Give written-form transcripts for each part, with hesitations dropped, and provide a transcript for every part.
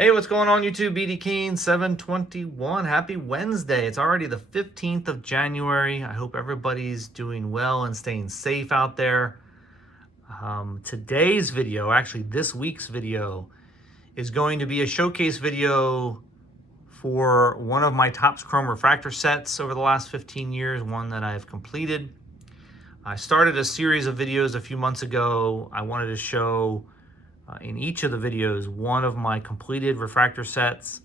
Hey, what's going on YouTube? BD Keen 721. Happy Wednesday. It's already the 15th of January. I hope everybody's doing well and staying safe out there. Today's video, actually this week's video, is going to be a showcase video for one of my Topps Chrome refractor sets over the last 15 years, one that I've completed. I started a series of videos a few months ago. I wanted to show in each of the videos one of my completed refractor sets.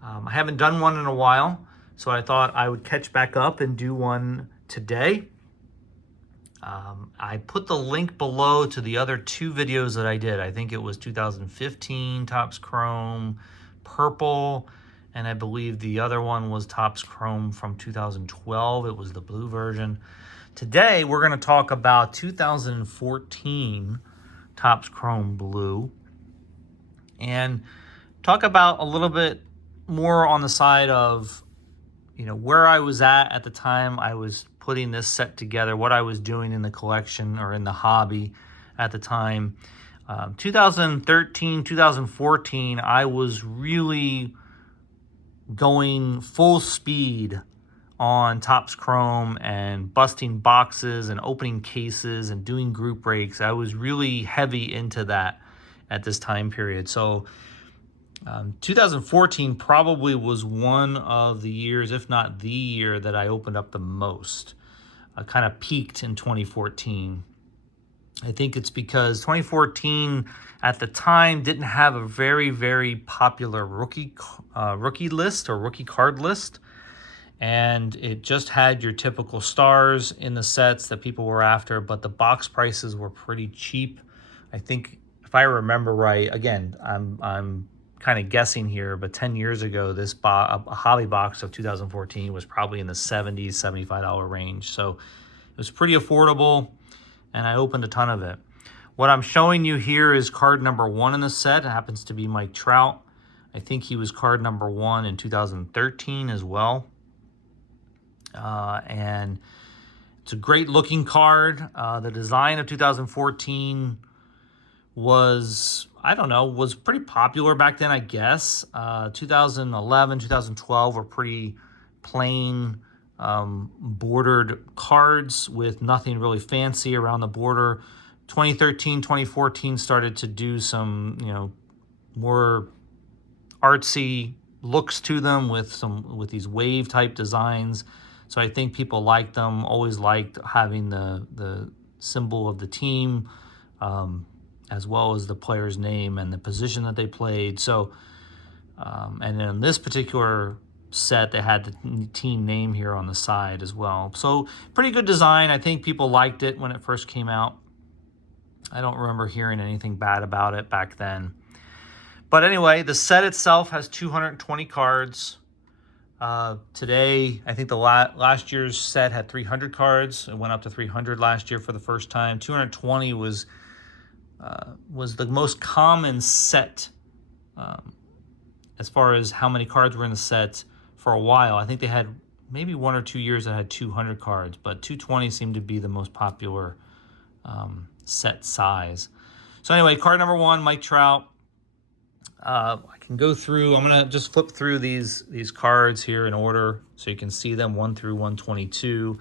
I haven't done one in a while, so I thought I would catch back up and do one today. I put the link below to the other two videos that I did. I think it was 2015 Topps Chrome Purple, and I believe the other one was Topps Chrome from 2012. It was the blue version. Today, we're going to talk about 2014 Topps Chrome Blue and talk about a little bit more on the side of, where I was at the time I was putting this set together, what I was doing in the collection or in the hobby at the time. 2013, 2014, I was really going full speed on Topps Chrome and busting boxes and opening cases and doing group breaks. I was really heavy into that at this time period. So 2014 probably was one of the years, if not the year, that I opened up the most. I kind of peaked in 2014. I think it's because 2014 at the time didn't have a very, very popular rookie list or rookie card list. And it just had your typical stars in the sets that people were after, but the box prices were pretty cheap. I think, if I remember right, again, I'm kind of guessing here, but 10 years ago, a hobby box of 2014 was probably in the $70, $75 range. So it was pretty affordable, and I opened a ton of it. What I'm showing you here is card number 1 in the set. It happens to be Mike Trout. I think he was card number 1 in 2013 as well. And it's a great looking card. The design of 2014 was, was pretty popular back then, I guess. 2011, 2012 were pretty plain bordered cards with nothing really fancy around the border. 2013, 2014 started to do some, more artsy looks to them with these wave type designs. So I think people liked them, always liked having the symbol of the team, as well as the player's name and the position that they played. So, and in this particular set, they had the team name here on the side as well. So pretty good design. I think people liked it when it first came out. I don't remember hearing anything bad about it back then. But anyway, the set itself has 220 cards. Today, I think the last year's set had 300 cards. It went up to 300 last year for the first time. 220 was the most common set as far as how many cards were in the set for a while. I think they had maybe 1 or 2 years that had 200 cards, but 220 seemed to be the most popular set size. So anyway, card number 1, Mike Trout. I can go through, I'm going to just flip through these cards here in order so you can see them 1 through 122.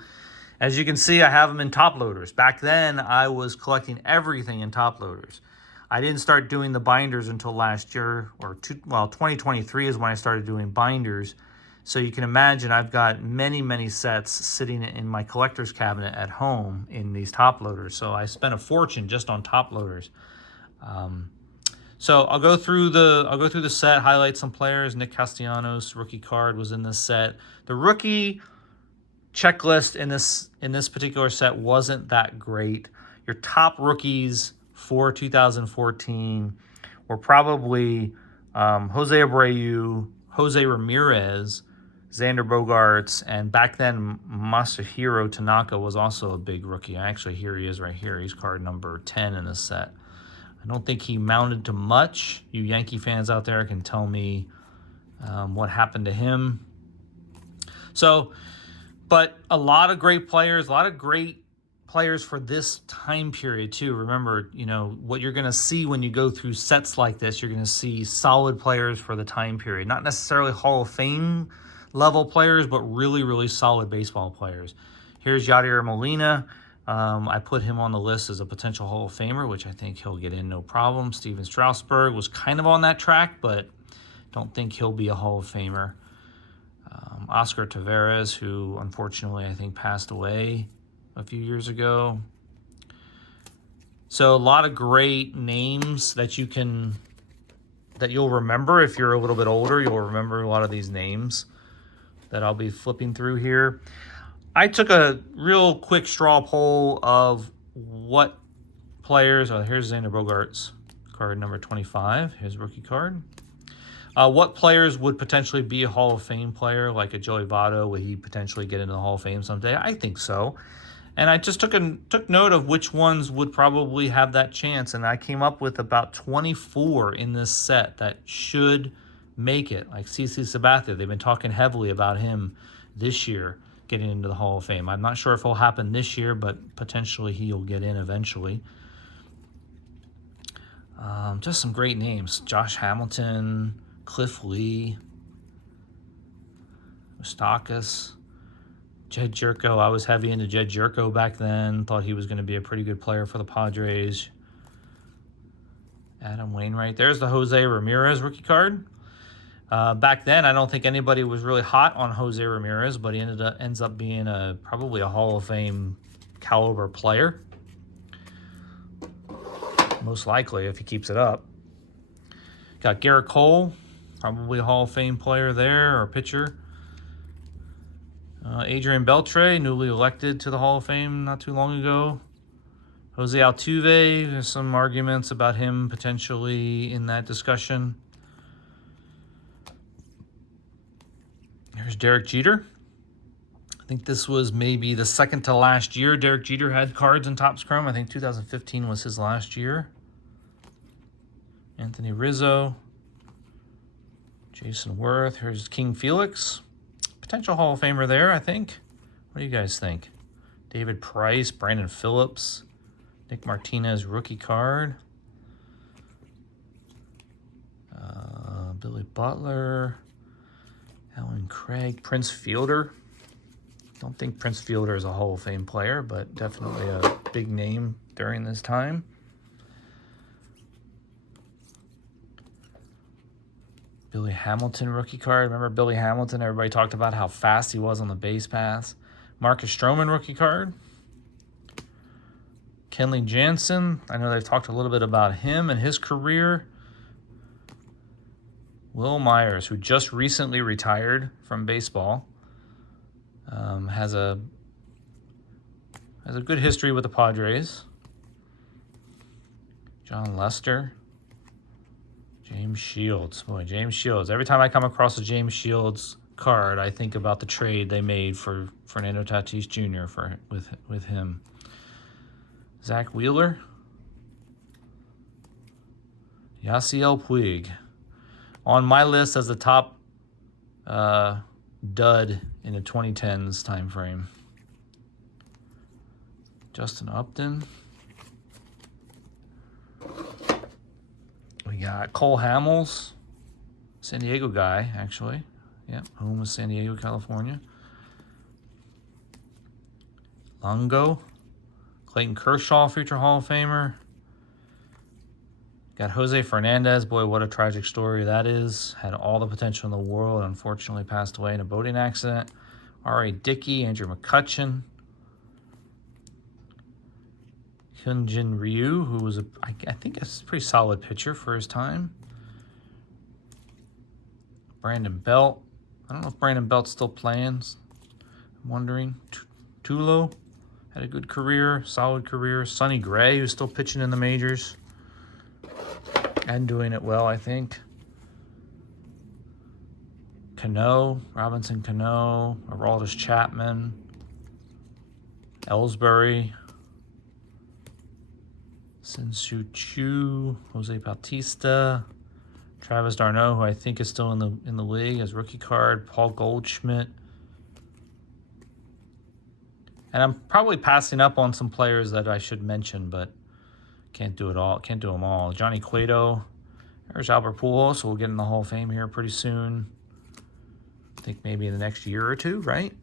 As you can see, I have them in top loaders. Back then, I was collecting everything in top loaders. I didn't start doing the binders until last year, 2023 is when I started doing binders. So you can imagine I've got many, many sets sitting in my collector's cabinet at home in these top loaders. So I spent a fortune just on top loaders. So I'll go through the set, highlight some players. Nick Castellanos rookie card was in this set. The rookie checklist in this particular set wasn't that great. Your top rookies for 2014 were probably Jose Abreu, Jose Ramirez, Xander Bogaerts, and back then Masahiro Tanaka was also a big rookie. Actually, here he is right here. He's card number 10 in the set. I don't think he mounted to much. You Yankee fans out there can tell me what happened to him. So, but a lot of great players, a lot of great players for this time period too. Remember, you know, what you're going to see when you go through sets like this, you're going to see solid players for the time period. Not necessarily Hall of Fame level players, but really, really solid baseball players. Here's Yadier Molina. I put him on the list as a potential Hall of Famer, which I think he'll get in no problem. Steven Strasburg was kind of on that track, but don't think he'll be a Hall of Famer. Oscar Taveras, who unfortunately I think passed away a few years ago. So a lot of great names that you'll remember. If you're a little bit older, you'll remember a lot of these names that I'll be flipping through here. I took a real quick straw poll of what players. Oh, here's Xander Bogaerts, card number 25, his rookie card. What players would potentially be a Hall of Fame player, like a Joey Votto? Would he potentially get into the Hall of Fame someday? I think so. And I just took note of which ones would probably have that chance, and I came up with about 24 in this set that should make it. Like CC Sabathia, they've been talking heavily about him this year getting into the Hall of Fame. I'm not sure if it'll happen this year, but potentially he'll get in eventually. Just some great names. Josh Hamilton, Cliff Lee, Moustakas, Jed Jerko. I was heavy into Jed Jerko back then. Thought he was going to be a pretty good player for the Padres. Adam Wainwright. There's the Jose Ramirez rookie card. Back then, I don't think anybody was really hot on Jose Ramirez, but he ends up being probably a Hall of Fame caliber player. Most likely, if he keeps it up. Got Garrett Cole, probably a Hall of Fame player there, or pitcher. Adrian Beltre, newly elected to the Hall of Fame not too long ago. Jose Altuve, there's some arguments about him potentially in that discussion. Here's Derek Jeter. I think this was maybe the second to last year Derek Jeter had cards in Topps Chrome. I think 2015 was his last year. Anthony Rizzo. Jason Worth. Here's King Felix. Potential Hall of Famer there, I think. What do you guys think? David Price, Brandon Phillips, Nick Martinez rookie card. Billy Butler, Alan Craig, Prince Fielder. Don't think Prince Fielder is a Hall of Fame player, but definitely a big name during this time. Billy Hamilton rookie card. Remember Billy Hamilton? Everybody talked about how fast he was on the base pass. Marcus Stroman rookie card. Kenley Jansen. I know they've talked a little bit about him and his career. Will Myers, who just recently retired from baseball, has a good history with the Padres. John Lester. James Shields. Boy, James Shields. Every time I come across a James Shields card, I think about the trade they made for Fernando Tatis Jr. with him. Zach Wheeler. Yasiel Puig. On my list as the top dud in the 2010s time frame. Justin Upton. We got Cole Hamels, San Diego guy, actually. Yep, home is San Diego, California. Longo, Clayton Kershaw, future Hall of Famer. Got Jose Fernandez. Boy, what a tragic story that is. Had all the potential in the world. Unfortunately, passed away in a boating accident. R.A. Dickey, Andrew McCutchen. Hyunjin Ryu, who was, I think, a pretty solid pitcher for his time. Brandon Belt. I don't know if Brandon Belt's still playing. I'm wondering. Tulo had a good career, solid career. Sonny Gray, who's still pitching in the majors. And doing it well, I think. Cano, Robinson Cano, Aroldis Chapman, Ellsbury, Sin-Soo Choo, Jose Bautista, Travis d'Arnaud, who I think is still in the league as rookie card, Paul Goldschmidt, And I'm probably passing up on some players that I should mention, but can't do it all. Can't do them all. Johnny Cueto. There's Albert Pujols, so we'll get in the Hall of Fame here pretty soon. I think maybe in the next year or two, right?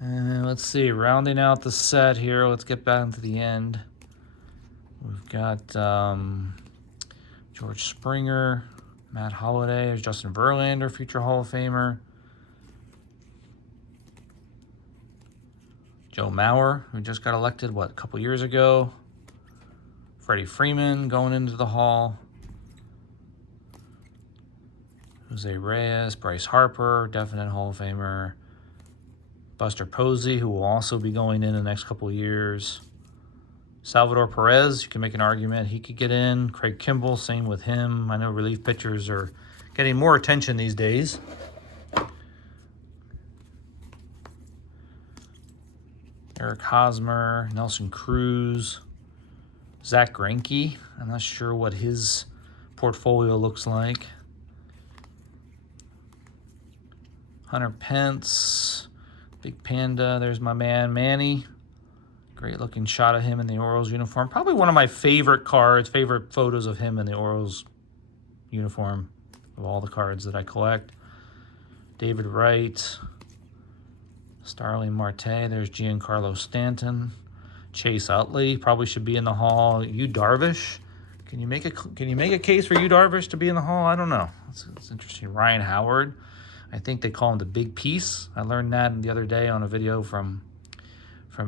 And let's see, rounding out the set here. Let's get back into the end. We've got George Springer, Matt Holliday. There's Justin Verlander, future Hall of Famer. Joe Mauer, who just got elected, a couple years ago. Freddie Freeman going into the Hall. Jose Reyes, Bryce Harper, definite Hall of Famer. Buster Posey, who will also be going in the next couple of years. Salvador Perez, you can make an argument he could get in. Craig Kimbrell, same with him. I know relief pitchers are getting more attention these days. Eric Hosmer, Nelson Cruz, Zach Greinke. I'm not sure what his portfolio looks like. Hunter Pence, Big Panda. There's my man Manny. Great looking shot of him in the Orioles uniform. Probably one of my favorite cards, favorite photos of him in the Orioles uniform of all the cards that I collect. David Wright, Starling Marte. There's Giancarlo Stanton. Chase Utley probably should be in the Hall. Yu Darvish. Can you make a case for Yu Darvish to be in the Hall? I don't know. It's interesting. Ryan Howard. I think they call him the Big Piece. I learned that the other day on a video from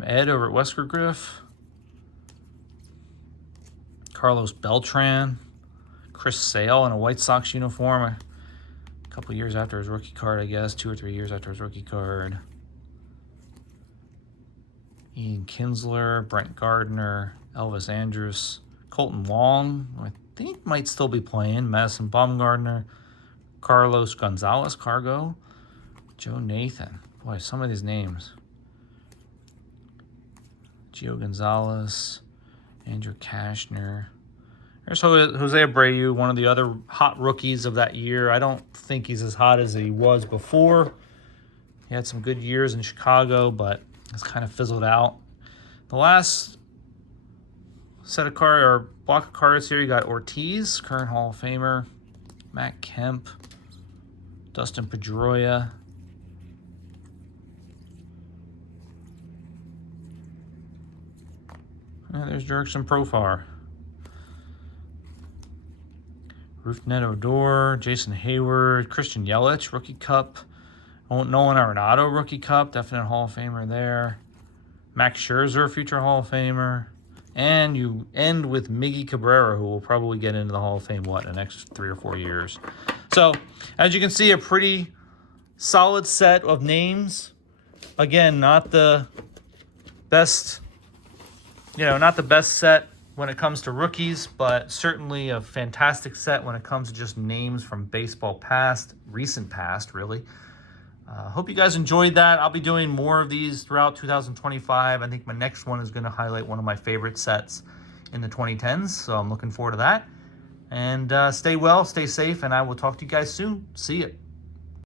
Ed over at Wesker Griff. Carlos Beltran. Chris Sale in a White Sox uniform. A couple years after his rookie card, I guess. 2 or 3 years after his rookie card. Ian Kinsler, Brent Gardner, Elvis Andrus, Colton Wong, who I think might still be playing, Madison Bumgarner, Carlos Gonzalez, Cargo, Joe Nathan. Boy, some of these names. Gio Gonzalez, Andrew Kashner. There's Jose Abreu, one of the other hot rookies of that year. I don't think he's as hot as he was before. He had some good years in Chicago, but it's kind of fizzled out. The last set of cards or block of cards here, you got Ortiz, current Hall of Famer, Matt Kemp, Dustin Pedroia, and there's Jurickson Profar, Rougned Odor, Jason Hayward, Christian Yelich, Rookie Cup. Nolan Arenado, Rookie Cup, definite Hall of Famer there. Max Scherzer, future Hall of Famer. And you end with Miggy Cabrera, who will probably get into the Hall of Fame, in the next 3 or 4 years. So, as you can see, a pretty solid set of names. Again, not the best, not the best set when it comes to rookies, but certainly a fantastic set when it comes to just names from baseball past, recent past, really. Hope you guys enjoyed that. I'll be doing more of these throughout 2025. I think my next one is going to highlight one of my favorite sets in the 2010s, so I'm looking forward to that. And stay well, stay safe, and I will talk to you guys soon. See ya.